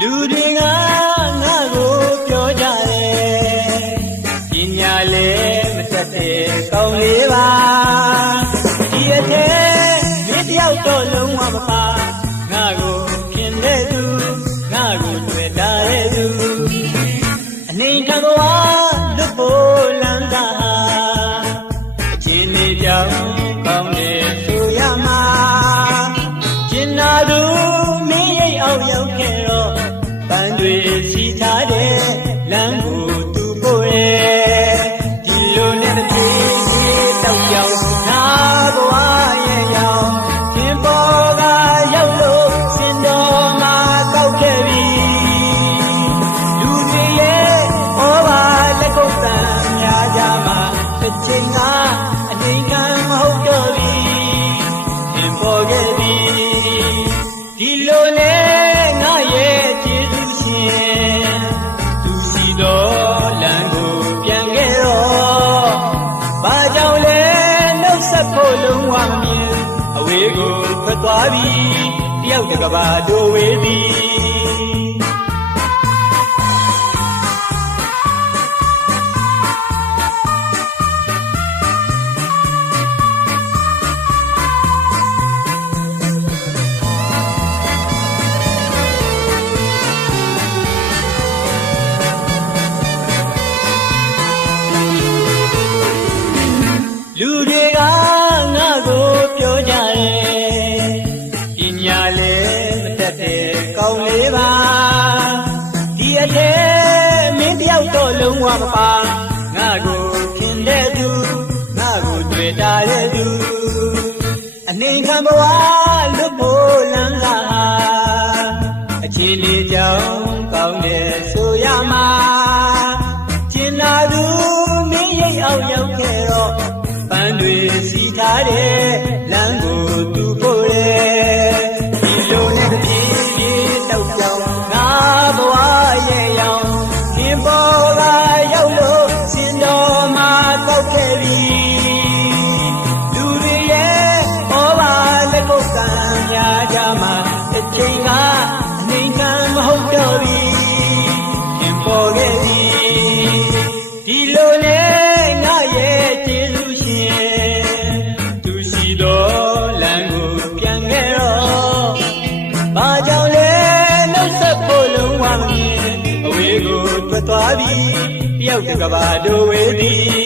လူတွေကငါ့ကိုပြောကြတယ်ပညာလည်းမတတ်တဲ့ကောင်းလေးပါဒီအထက်မင်းတယောက်တော့လုံးဝမပါငါ့ကိုခင်တဲ့သူငါ့ကိုတွေ့တာတဲ့သူအနေခံဘဝလွတ်ဖို့လမ်းသာအချင်းလေးပြောင်းကောင်းတယ်ဆိုရမှာကျင်နာသူမင်းရိပ်အောင်ရောက်ခဲ့တော့ပန်းတွေစီထားတဲ့လမ်းကိုသူပို့ရဲ့ဒီလိုနဲ့တစ်ပြေးပြေးတောက်ရောက်ငါဘဝရဲ့ရောက်ခင်ပေါ်ကရောက်လို့စင်တော်မှာကောက်ခဲ့ပြီလူတွေရဲ့ဩဘာလက်ကုပ်တန်များကြမှာတစ်ချိန်ကအနေခံမဟုတ်တော့ပြီခင်ပေါ်ခဲ့ပြီဒီလိုနဲ့ငါရဲ့ကျေးဇူးရှင်သူရှိတော်လမ်းကိုပြန်ခဲ့တော့ဘာကြောင့်လဲနှုတ်ဆက်ဖို့လုံးဝမမြင်အဝေးကိုထွက်သွားပြီတယောက်တကဘာတို့ဝေးသည်လူတွေကငါ့ကိုပြောကြတယ်ပညာလည်းမတတ်တဲ့ကောင်းလေးပါဒီအထက်မင်းတယောက်တော့လုံးဝမပါငါ့ကိုခင်တဲ့သူငါ့ကိုတွေ့တာတဲ့သူအနေခံဘဝလွတ်ဖို့လမ်းလာအချင်းလေးကြောင့်ကောင်းတယ်ဆိုရမှာကျင်နာသူမင်းရိပ်အောင်ရောက်ခဲ့တော့ပန်းတွေစီထားတဲ့လမ်းကိုသူပို့တယ်ဒီလိုနဲ့တစ်ပြေးပြေးတောက်ကြောင်ငါဘဝရဲ့ရောက်ခင်ပေါ်ကရောက်လို့စင်တော်မှာကောက်ခဲ့ပြီလူတွေရဲ့ဩဘာလက်ကုပ်ကံများကြမှာတစ်ချိန်ကအနေခံမဟုတ်တော့ပြီခင်ပေါ်ခဲ့ပြီဒီလိုနဲ့ငါရဲ့ကျေးဇူးရှင်သူရှိတော်လမ်းကိုပြန်ခဲ့တော့ဘာကြောင့်လဲနှုတ်ဆက်ဖို့လုံးဝမမြင်အဝေးကိုထွက်သွားပြီတယောက်တကဘာတို့ဝေးသည်